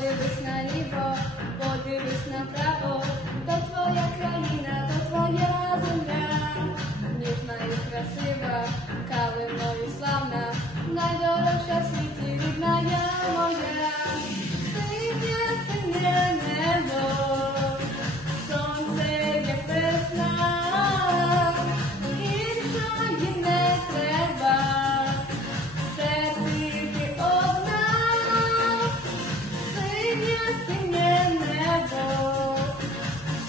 подивись наліво, подивись направо, то твоя країна, то твоя земля, ніжна і красива, калиною славна, найдорожча в світі рідна я моя. Синє, синє небо, сонце як весна, іншої не треба, серці ти одна. Синє, синє небо,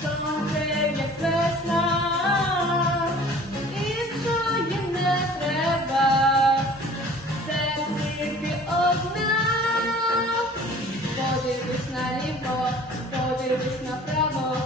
сонце як весна, іншої не треба, серці ти одна. Подивись наліво, подивись направо,